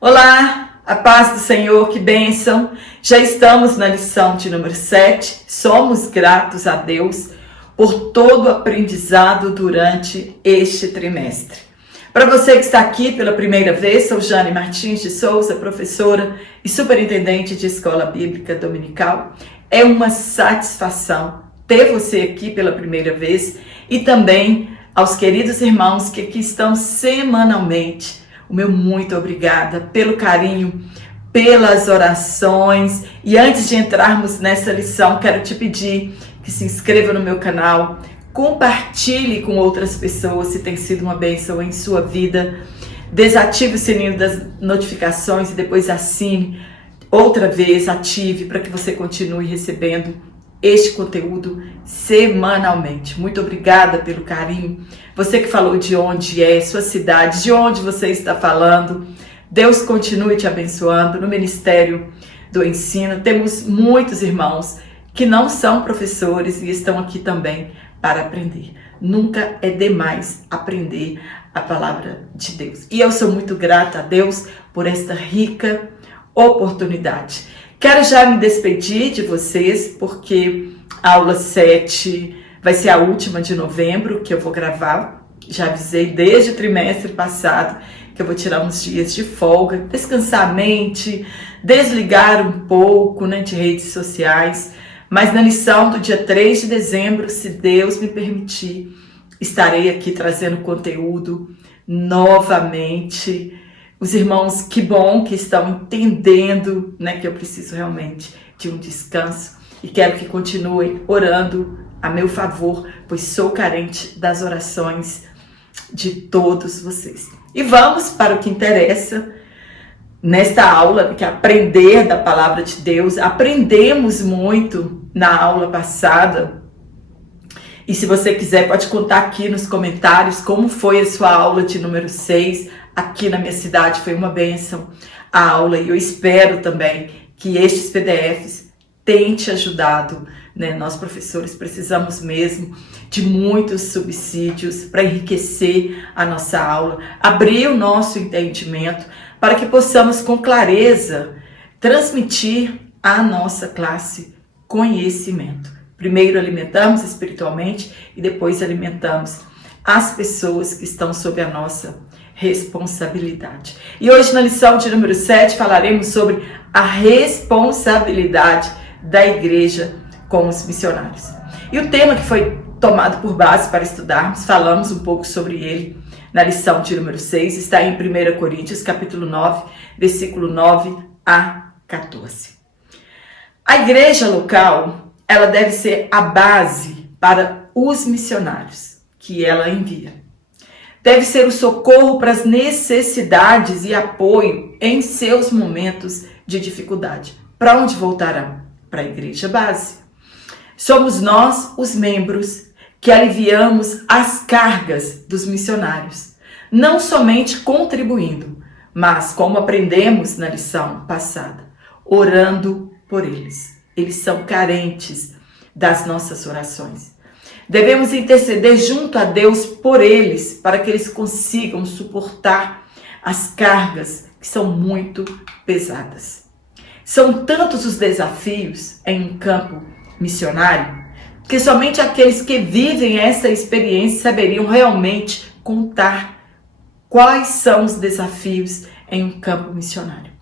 Olá, a paz do Senhor, que bênção! Já estamos na lição de número 7. Somos gratos a Deus por todo o aprendizado durante este trimestre. Para você que está aqui pela primeira vez, sou Jane Martins de Souza, professora e superintendente de Escola Bíblica Dominical. É uma satisfação ter você aqui pela primeira vez e também aos queridos irmãos que aqui estão semanalmente. O meu muito obrigada pelo carinho, pelas orações. E antes de entrarmos nessa lição, quero te pedir que se inscreva no meu canal, compartilhe com outras pessoas se tem sido uma bênção em sua vida, desative o sininho das notificações e depois assine outra vez, ative para que você continue recebendo este conteúdo semanalmente. Muito obrigada pelo carinho. Você que falou de onde é, sua cidade, de onde você está falando. Deus continue te abençoando no Ministério do Ensino. Temos muitos irmãos que não são professores e estão aqui também para aprender. Nunca é demais aprender a palavra de Deus. E eu sou muito grata a Deus por esta rica oportunidade. Quero já me despedir de vocês, porque a aula 7 vai ser a última de novembro que eu vou gravar. Já avisei desde o trimestre passado que eu vou tirar uns dias de folga, descansar a mente, desligar um pouco, de redes sociais. Mas na lição do dia 3 de dezembro, se Deus me permitir, estarei aqui trazendo conteúdo novamente. Os irmãos, que bom que estão entendendo, que eu preciso realmente de um descanso e quero que continuem orando a meu favor, pois sou carente das orações de todos vocês. E vamos para o que interessa nesta aula, que é aprender da palavra de Deus. Aprendemos muito na aula passada. E se você quiser, pode contar aqui nos comentários como foi a sua aula de número 6. Aqui na minha cidade foi uma bênção a aula e eu espero também que estes PDFs tenham te ajudado. Nós professores precisamos mesmo de muitos subsídios para enriquecer a nossa aula, abrir o nosso entendimento para que possamos com clareza transmitir à nossa classe conhecimento. Primeiro alimentamos espiritualmente e depois alimentamos as pessoas que estão sob a nossa responsabilidade. E hoje na lição de número 7 falaremos sobre a responsabilidade da igreja com os missionários. E o tema que foi tomado por base para estudarmos, falamos um pouco sobre ele na lição de número 6, está em 1 Coríntios, capítulo 9, versículo 9 a 14. A igreja local, ela deve ser a base para os missionários que ela envia. Deve ser o socorro para as necessidades e apoio em seus momentos de dificuldade. Para onde voltarão? Para a igreja base. Somos nós, os membros, que aliviamos as cargas dos missionários, não somente contribuindo, mas, como aprendemos na lição passada, orando por eles. Eles são carentes das nossas orações. Devemos interceder junto a Deus por eles, para que eles consigam suportar as cargas que são muito pesadas. São tantos os desafios em um campo missionário, que somente aqueles que vivem essa experiência saberiam realmente contar quais são os desafios em um campo missionário.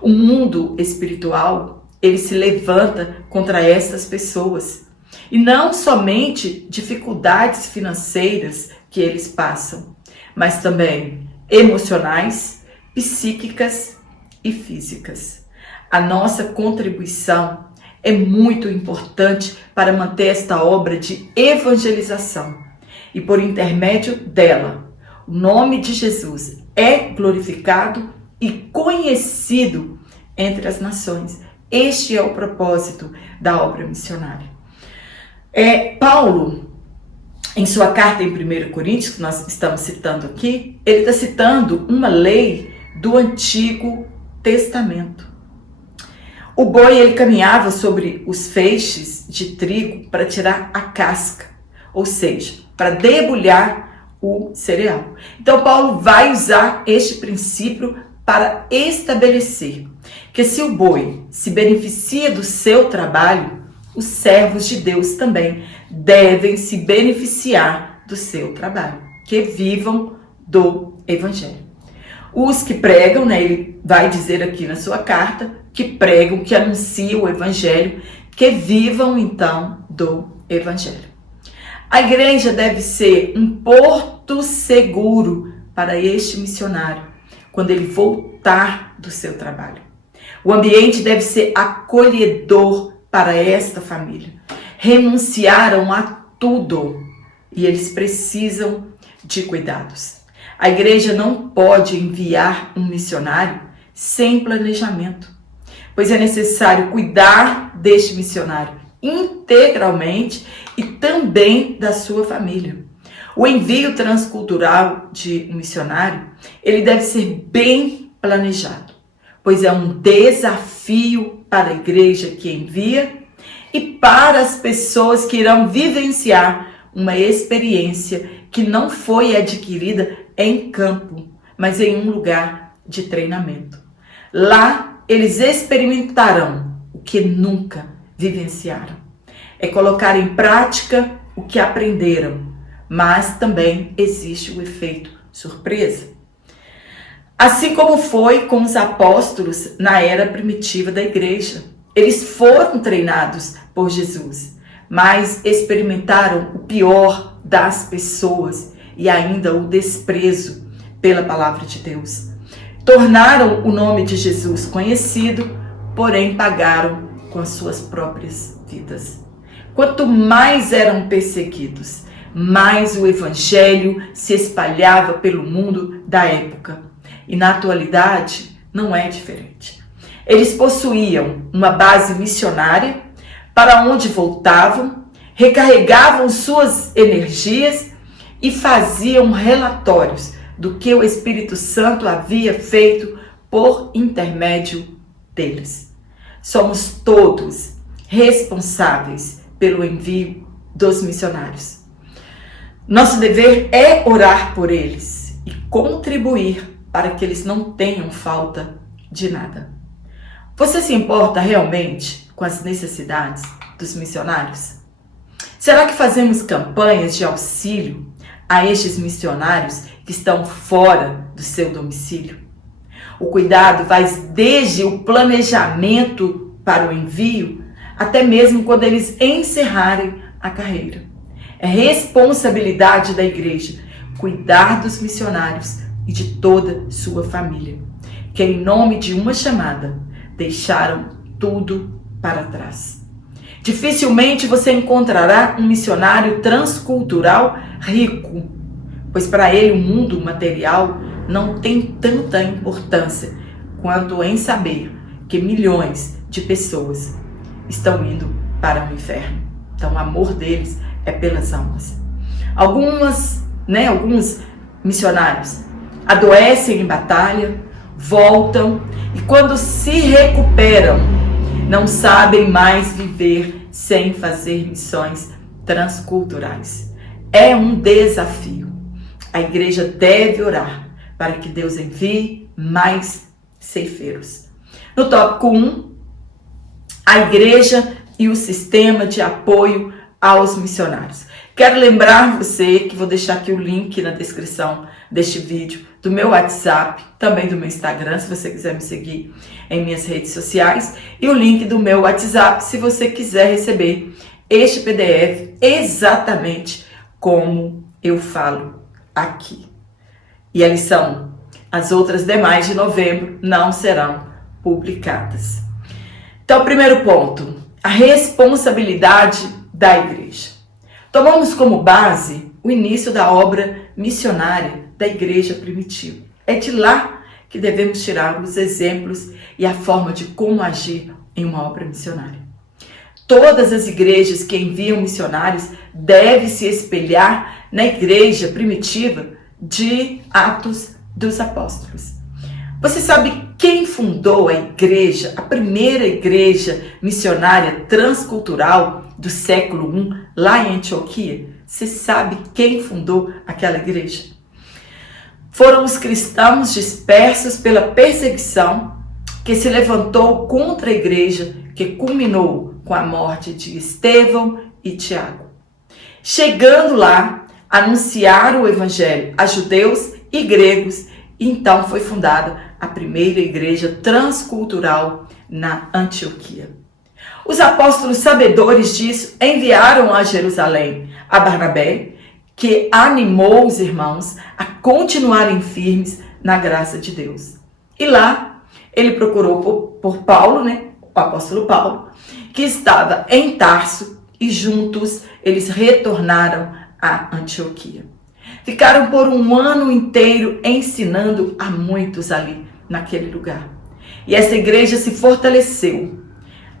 O mundo espiritual, ele se levanta contra essas pessoas. E não somente dificuldades financeiras que eles passam, mas também emocionais, psíquicas e físicas. A nossa contribuição é muito importante para manter esta obra de evangelização. E por intermédio dela, o nome de Jesus é glorificado e conhecido entre as nações. Este é o propósito da obra missionária. Paulo, em sua carta em 1 Coríntios, que nós estamos citando aqui, ele está citando uma lei do Antigo Testamento. O boi, ele caminhava sobre os feixes de trigo para tirar a casca, ou seja, para debulhar o cereal. Então Paulo vai usar este princípio para estabelecer que se o boi se beneficia do seu trabalho, os servos de Deus também devem se beneficiar do seu trabalho, que vivam do Evangelho. Os que pregam, ele vai dizer aqui na sua carta, que pregam, que anunciam o Evangelho, que vivam então do Evangelho. A igreja deve ser um porto seguro para este missionário quando ele voltar do seu trabalho. O ambiente deve ser acolhedor para esta família. Renunciaram a tudo e eles precisam de cuidados. A igreja não pode enviar um missionário sem planejamento, pois é necessário cuidar deste missionário integralmente e também da sua família. O envio transcultural de um missionário, ele deve ser bem planejado, pois é um desafio para a igreja que envia e para as pessoas que irão vivenciar uma experiência que não foi adquirida em campo, mas em um lugar de treinamento. Lá, eles experimentarão o que nunca vivenciaram. É colocar em prática o que aprenderam, mas também existe o efeito surpresa. Assim como foi com os apóstolos na era primitiva da igreja. Eles foram treinados por Jesus, mas experimentaram o pior das pessoas e ainda o desprezo pela palavra de Deus. Tornaram o nome de Jesus conhecido, porém pagaram com as suas próprias vidas. Quanto mais eram perseguidos, mais o evangelho se espalhava pelo mundo da época. E na atualidade não é diferente. Eles possuíam uma base missionária para onde voltavam, recarregavam suas energias e faziam relatórios do que o Espírito Santo havia feito por intermédio deles. Somos todos responsáveis pelo envio dos missionários. Nosso dever é orar por eles e contribuir para que eles não tenham falta de nada. Você se importa realmente com as necessidades dos missionários? Será que fazemos campanhas de auxílio a estes missionários que estão fora do seu domicílio? O cuidado vai desde o planejamento para o envio até mesmo quando eles encerrarem a carreira. É responsabilidade da igreja cuidar dos missionários e de toda sua família, que em nome de uma chamada deixaram tudo para trás. Dificilmente você encontrará um missionário transcultural rico, pois para ele o mundo material não tem tanta importância quanto em saber que milhões de pessoas estão indo para o inferno. Então o amor deles é pelas almas. Alguns missionários adoecem em batalha, voltam e quando se recuperam, não sabem mais viver sem fazer missões transculturais. É um desafio. A igreja deve orar para que Deus envie mais ceifeiros. No tópico 1, a igreja e o sistema de apoio aos missionários. Quero lembrar você que vou deixar aqui o link na descrição deste vídeo do meu WhatsApp, também do meu Instagram, se você quiser me seguir em minhas redes sociais, e o link do meu WhatsApp, se você quiser receber este PDF exatamente como eu falo aqui. E a lição, as outras demais de novembro não serão publicadas. Então, primeiro ponto, a responsabilidade da igreja. Tomamos como base o início da obra missionária da igreja primitiva. É de lá que devemos tirar os exemplos e a forma de como agir em uma obra missionária. Todas as igrejas que enviam missionários devem se espelhar na igreja primitiva de Atos dos Apóstolos. Você sabe quem fundou a igreja, a primeira igreja missionária transcultural do século I, lá em Antioquia? Você sabe quem fundou aquela igreja? foram os cristãos dispersos pela perseguição que se levantou contra a igreja, que culminou com a morte de Estevão e Tiago. Chegando lá, anunciaram o evangelho a judeus e gregos, e então foi fundada a primeira igreja transcultural na Antioquia. Os apóstolos, sabedores disso, enviaram a Jerusalém a Barnabé, que animou os irmãos a continuarem firmes na graça de Deus. E lá ele procurou por Paulo, o apóstolo Paulo, que estava em Tarso, e juntos eles retornaram a Antioquia. Ficaram por um ano inteiro ensinando a muitos ali, naquele lugar. E essa igreja se fortaleceu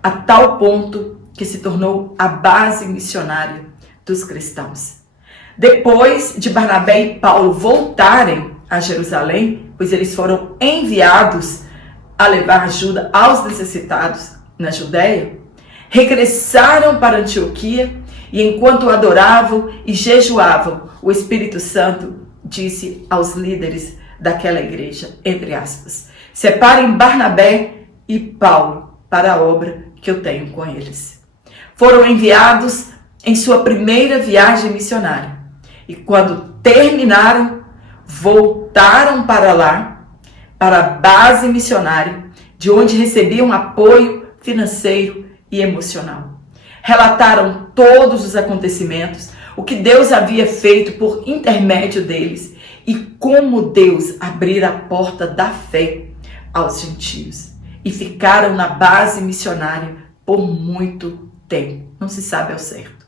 a tal ponto que se tornou a base missionária dos cristãos. Depois de Barnabé e Paulo voltarem a Jerusalém, pois eles foram enviados a levar ajuda aos necessitados na Judéia, regressaram para Antioquia e enquanto adoravam e jejuavam, o Espírito Santo disse aos líderes daquela igreja, entre aspas, separem Barnabé e Paulo para a obra que eu tenho com eles. Foram enviados em sua primeira viagem missionária e quando terminaram, voltaram para lá, para a base missionária, de onde recebiam apoio financeiro e emocional. Relataram todos os acontecimentos, o que Deus havia feito por intermédio deles e como Deus abrira a porta da fé aos gentios. E ficaram na base missionária por muito tempo. Não se sabe ao certo.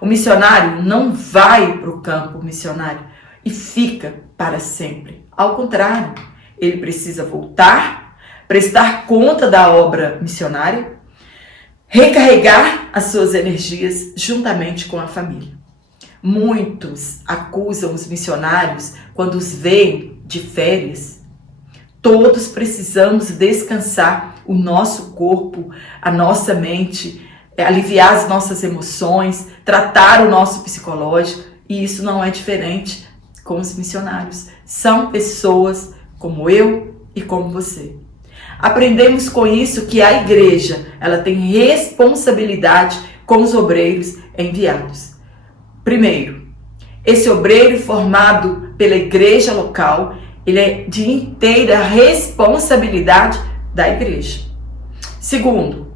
O missionário não vai para o campo missionário e fica para sempre. Ao contrário, ele precisa voltar, prestar conta da obra missionária, recarregar as suas energias juntamente com a família. Muitos acusam os missionários quando os veem de férias. Todos precisamos descansar o nosso corpo, a nossa mente, aliviar as nossas emoções, tratar o nosso psicológico, e isso não é diferente com os missionários. São pessoas como eu e como você. Aprendemos com isso que a igreja, ela tem responsabilidade com os obreiros enviados. Primeiro, esse obreiro formado pela igreja local, ele é de inteira responsabilidade da igreja. Segundo,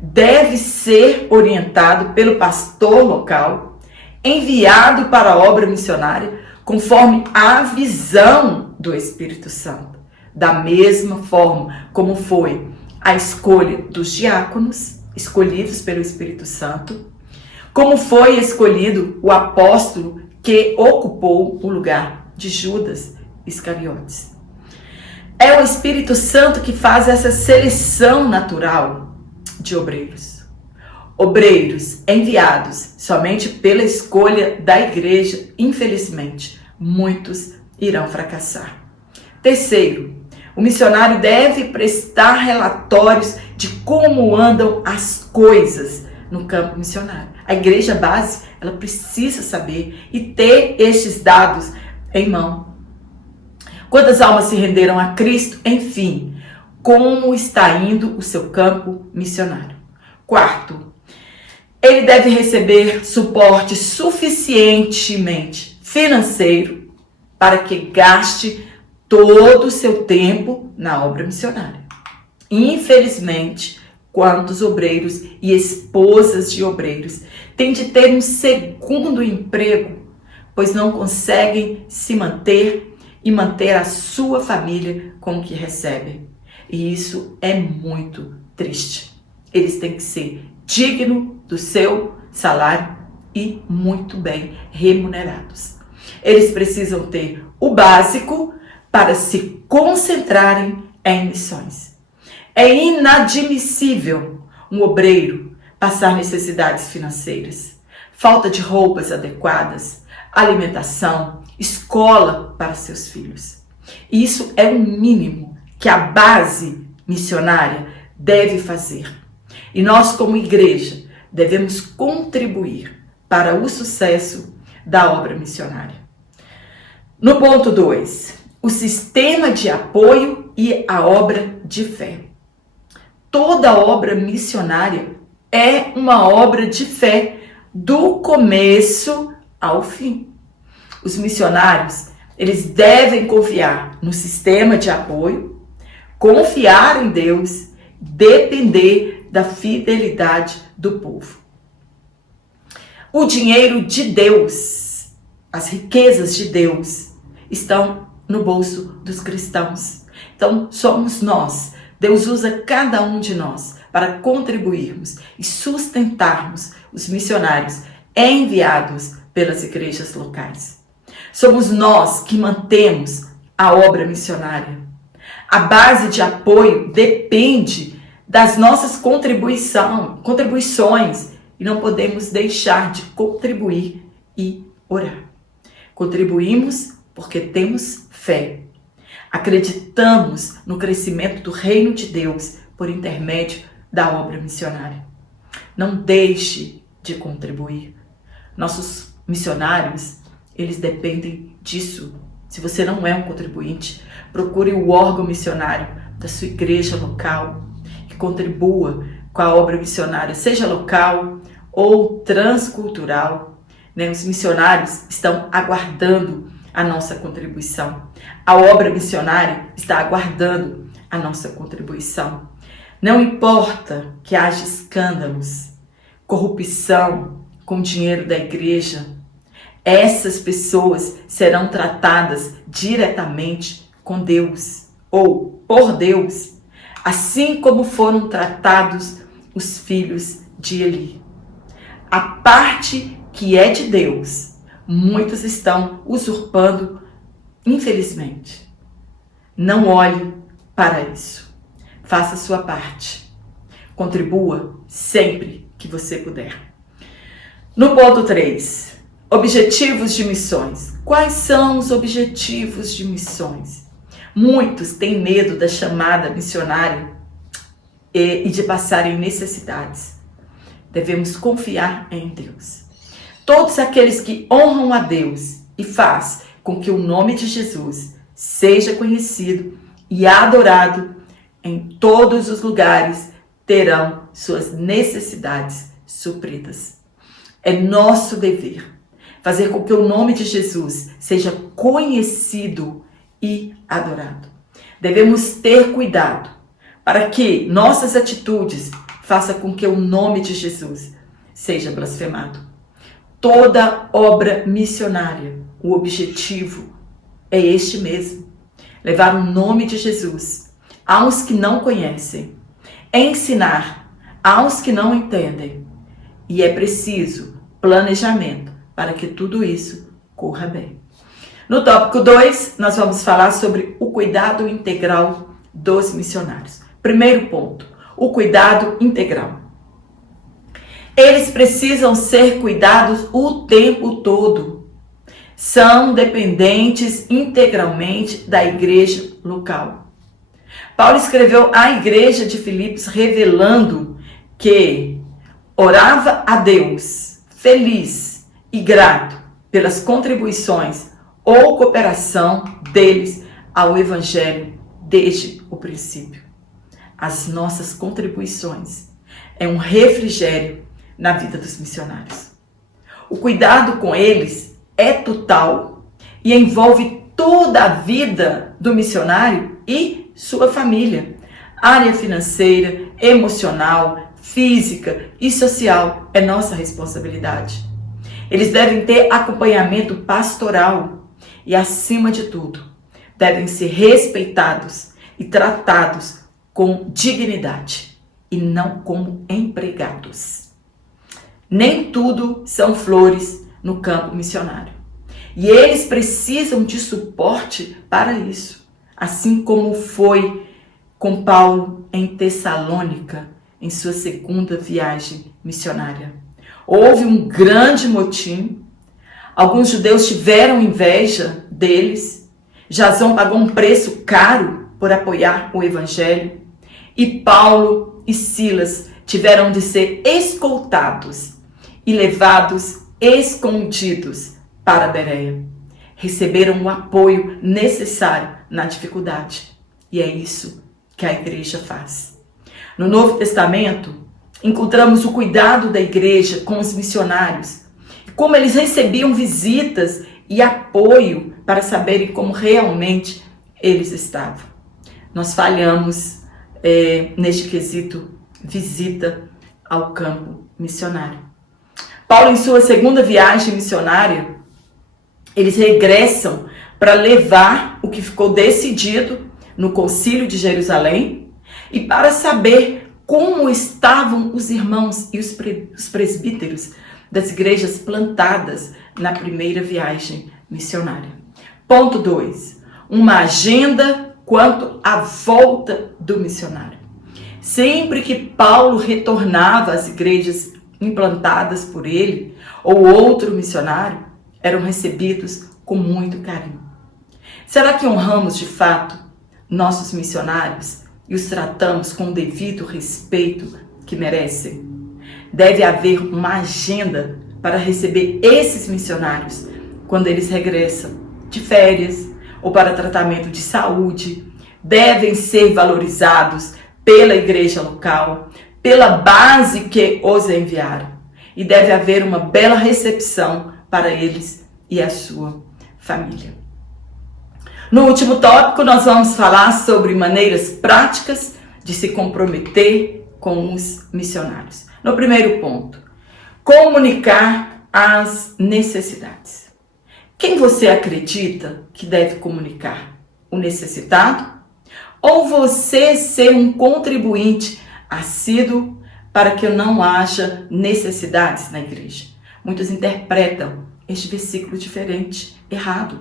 deve ser orientado pelo pastor local, enviado para a obra missionária, conforme a visão do Espírito Santo. Da mesma forma como foi a escolha dos diáconos, escolhidos pelo Espírito Santo, como foi escolhido o apóstolo que ocupou o lugar de Judas Iscariotes. É o Espírito Santo que faz essa seleção natural de obreiros. Obreiros enviados somente pela escolha da igreja, infelizmente, muitos irão fracassar. Terceiro, o missionário deve prestar relatórios de como andam as coisas no campo missionário. A igreja base, ela precisa saber e ter estes dados em mão. Quantas almas se renderam a Cristo? Enfim, como está indo o seu campo missionário? Quarto, ele deve receber suporte suficientemente financeiro para que gaste todo o seu tempo na obra missionária. Infelizmente, quantos obreiros e esposas de obreiros têm de ter um segundo emprego, pois não conseguem se manter e manter a sua família com o que recebem. E isso é muito triste. Eles têm que ser dignos do seu salário e muito bem remunerados. Eles precisam ter o básico para se concentrarem em missões. É inadmissível um obreiro passar necessidades financeiras, falta de roupas adequadas, alimentação, escola para seus filhos. Isso é o mínimo que a base missionária deve fazer. E nós, como igreja, devemos contribuir para o sucesso da obra missionária. No ponto 2, o sistema de apoio e a obra de fé. Toda obra missionária é uma obra de fé do começo ao fim. Os missionários, eles devem confiar no sistema de apoio, confiar em Deus, depender da fidelidade do povo. O dinheiro de Deus, as riquezas de Deus, estão no bolso dos cristãos. Então, somos nós. Deus usa cada um de nós para contribuirmos e sustentarmos os missionários enviados pelas igrejas locais. Somos nós que mantemos a obra missionária. A base de apoio depende das nossas contribuições e não podemos deixar de contribuir e orar. Contribuímos porque temos fé. Acreditamos no crescimento do reino de Deus por intermédio da obra missionária. Não deixe de contribuir. Nossos missionários, eles dependem disso. Se você não é um contribuinte, procure o órgão missionário da sua igreja local que contribua com a obra missionária, seja local ou transcultural. Os missionários estão aguardando a nossa contribuição. A obra missionária está aguardando a nossa contribuição. Não importa que haja escândalos, corrupção com o dinheiro da igreja, essas pessoas serão tratadas diretamente com Deus ou por Deus, assim como foram tratados os filhos de Eli. A parte que é de Deus, muitos estão usurpando, infelizmente. Não olhe para isso. Faça a sua parte. Contribua sempre que você puder. No ponto 3, objetivos de missões. Quais são os objetivos de missões? Muitos têm medo da chamada missionária e de passarem necessidades. Devemos confiar em Deus. Todos aqueles que honram a Deus e faz com que o nome de Jesus seja conhecido e adorado em todos os lugares terão suas necessidades supridas. É nosso dever fazer com que o nome de Jesus seja conhecido e adorado. Devemos ter cuidado para que nossas atitudes façam com que o nome de Jesus seja blasfemado. Toda obra missionária, o objetivo é este mesmo: levar o nome de Jesus aos que não conhecem, ensinar aos que não entendem. E é preciso planejamento para que tudo isso corra bem. No tópico 2, nós vamos falar sobre o cuidado integral dos missionários. Primeiro ponto, o cuidado integral. Eles precisam ser cuidados o tempo todo. São dependentes integralmente da igreja local. Paulo escreveu à igreja de Filipos revelando que orava a Deus feliz e grato pelas contribuições ou cooperação deles ao evangelho desde o princípio. As nossas contribuições é um refrigério na vida dos missionários. O cuidado com eles é total e envolve toda a vida do missionário e sua família. Área financeira, emocional, física e social é nossa responsabilidade. Eles devem ter acompanhamento pastoral e, acima de tudo, devem ser respeitados e tratados com dignidade e não como empregados. Nem tudo são flores no campo missionário. E eles precisam de suporte para isso, assim como foi com Paulo em Tessalônica, em sua segunda viagem missionária. Houve um grande motim, alguns judeus tiveram inveja deles, Jasão pagou um preço caro por apoiar o evangelho, e Paulo e Silas tiveram de ser escoltados e levados escondidos para Bereia. receberam o apoio necessário na dificuldade. E é isso que a igreja faz. No Novo Testamento, encontramos o cuidado da igreja com os missionários, como eles recebiam visitas e apoio para saberem como realmente eles estavam. Nós falhamos neste quesito visita ao campo missionário. Paulo, em sua segunda viagem missionária, eles regressam para levar o que ficou decidido no Concílio de Jerusalém e para saber como estavam os irmãos e os presbíteros das igrejas plantadas na primeira viagem missionária. Ponto 2. Uma agenda quanto à volta do missionário. Sempre que Paulo retornava às igrejas implantadas por ele ou outro missionário, eram recebidos com muito carinho. Será que honramos de fato nossos missionários e os tratamos com o devido respeito que merecem? Deve haver uma agenda para receber esses missionários quando eles regressam de férias ou para tratamento de saúde. Devem ser valorizados pela igreja local, pela base que os enviaram. E deve haver uma bela recepção para eles e a sua família. No último tópico, nós vamos falar sobre maneiras práticas de se comprometer com os missionários. No primeiro ponto, comunicar as necessidades. Quem você acredita que deve comunicar? O necessitado? Ou você ser um contribuinte assíduo para que não haja necessidades na igreja? Muitos interpretam este versículo diferente, errado.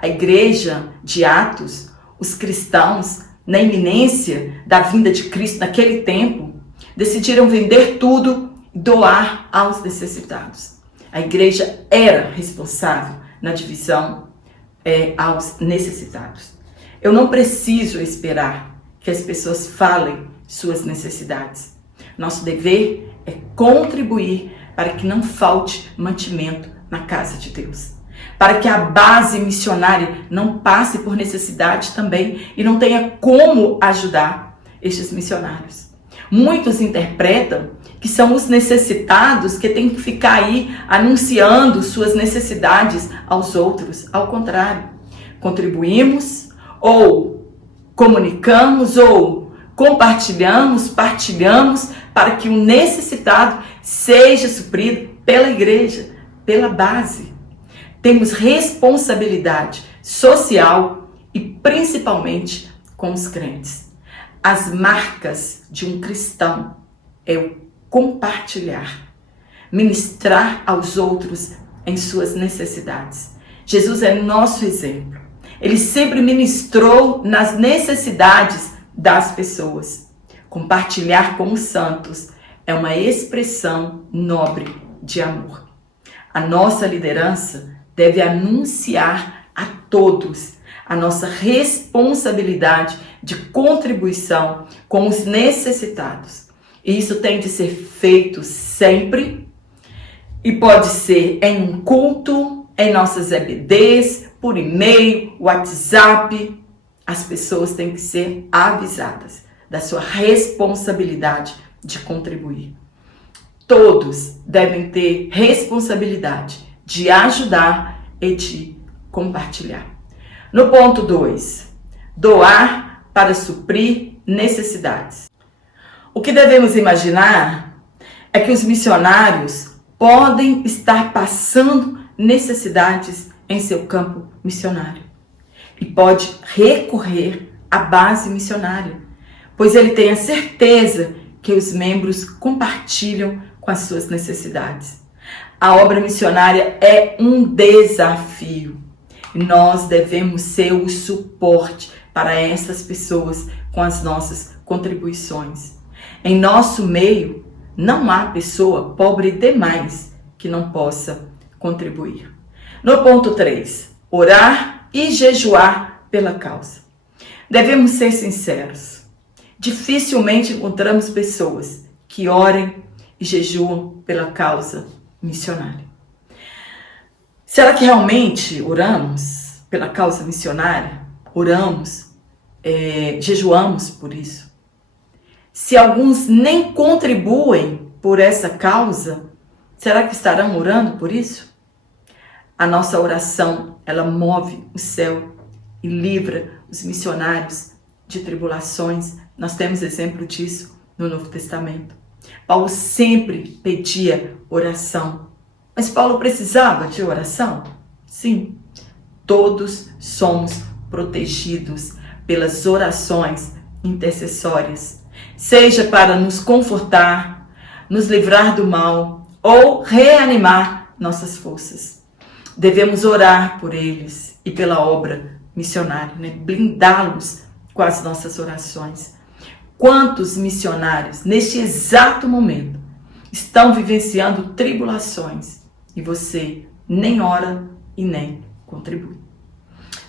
A igreja de Atos, os cristãos, na iminência da vinda de Cristo naquele tempo, decidiram vender tudo e doar aos necessitados. A igreja era responsável na divisão aos necessitados. Eu não preciso esperar que as pessoas falem suas necessidades. Nosso dever é contribuir para que não falte mantimento na casa de Deus. Para que a base missionária não passe por necessidade também e não tenha como ajudar estes missionários. Muitos interpretam que são os necessitados que têm que ficar aí anunciando suas necessidades aos outros. Ao contrário, contribuímos ou comunicamos ou compartilhamos, partilhamos para que o necessitado seja suprido pela igreja, pela base. Temos responsabilidade social e principalmente com os crentes. As marcas de um cristão é o compartilhar, ministrar aos outros em suas necessidades. Jesus é nosso exemplo. Ele sempre ministrou nas necessidades das pessoas. Compartilhar com os santos é uma expressão nobre de amor. A nossa liderança deve anunciar a todos a nossa responsabilidade de contribuição com os necessitados. E isso tem de ser feito sempre e pode ser em um culto, em nossas EBDs, por e-mail, WhatsApp. As pessoas têm que ser avisadas da sua responsabilidade de contribuir. Todos devem ter responsabilidade de ajudar e de compartilhar. No ponto 2, doar para suprir necessidades. O que devemos imaginar é que os missionários podem estar passando necessidades em seu campo missionário e pode recorrer à base missionária, pois ele tem a certeza que os membros compartilham com as suas necessidades. A obra missionária é um desafio. Nós devemos ser o suporte para essas pessoas com as nossas contribuições. Em nosso meio, não há pessoa pobre demais que não possa contribuir. No ponto 3, orar e jejuar pela causa. Devemos ser sinceros. Dificilmente encontramos pessoas que orem e jejuam pela causa missionária. Será que realmente oramos pela causa missionária? Oramos, jejuamos por isso? Se alguns nem contribuem por essa causa, será que estarão orando por isso? A nossa oração, ela move o céu e livra os missionários de tribulações. Nós temos exemplo disso no Novo Testamento. Paulo sempre pedia oração. Mas Paulo precisava de oração? Sim. Todos somos protegidos pelas orações intercessórias, seja para nos confortar, nos livrar do mal ou reanimar nossas forças. Devemos orar por eles e pela obra missionária, blindá-los com as nossas orações. Quantos missionários, neste exato momento, estão vivenciando tribulações e você nem ora e nem contribui?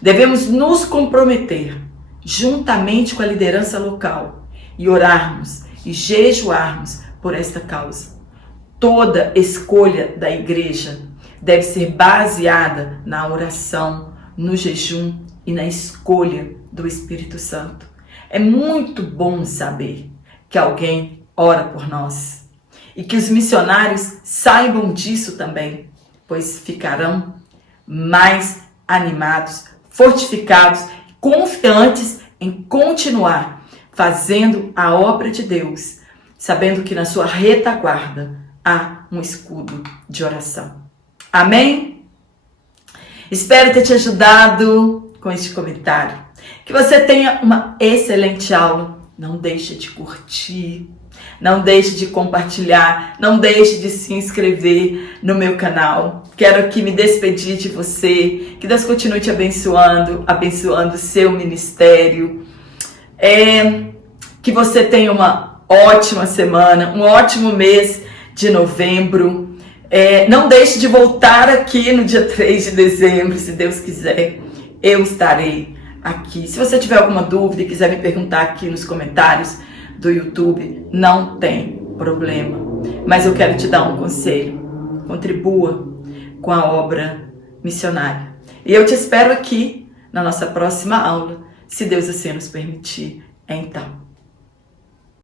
Devemos nos comprometer, juntamente com a liderança local, e orarmos e jejuarmos por esta causa. Toda escolha da igreja deve ser baseada na oração, no jejum e na escolha do Espírito Santo. É muito bom saber que alguém ora por nós e que os missionários saibam disso também, pois ficarão mais animados, fortificados, confiantes em continuar fazendo a obra de Deus, sabendo que na sua retaguarda há um escudo de oração. Amém? Espero ter te ajudado com este comentário. Que você tenha uma excelente aula. Não deixe de curtir, não deixe de compartilhar, não deixe de se inscrever no meu canal. Quero aqui me despedir de você. Que Deus continue te abençoando, abençoando o seu ministério. Que você tenha uma ótima semana, um ótimo mês de novembro. Não deixe de voltar aqui no dia 3 de dezembro, se Deus quiser. Eu estarei aqui. Se você tiver alguma dúvida e quiser me perguntar aqui nos comentários do YouTube, não tem problema. Mas eu quero te dar um conselho. Contribua com a obra missionária. E eu te espero aqui na nossa próxima aula, se Deus assim nos permitir. Então,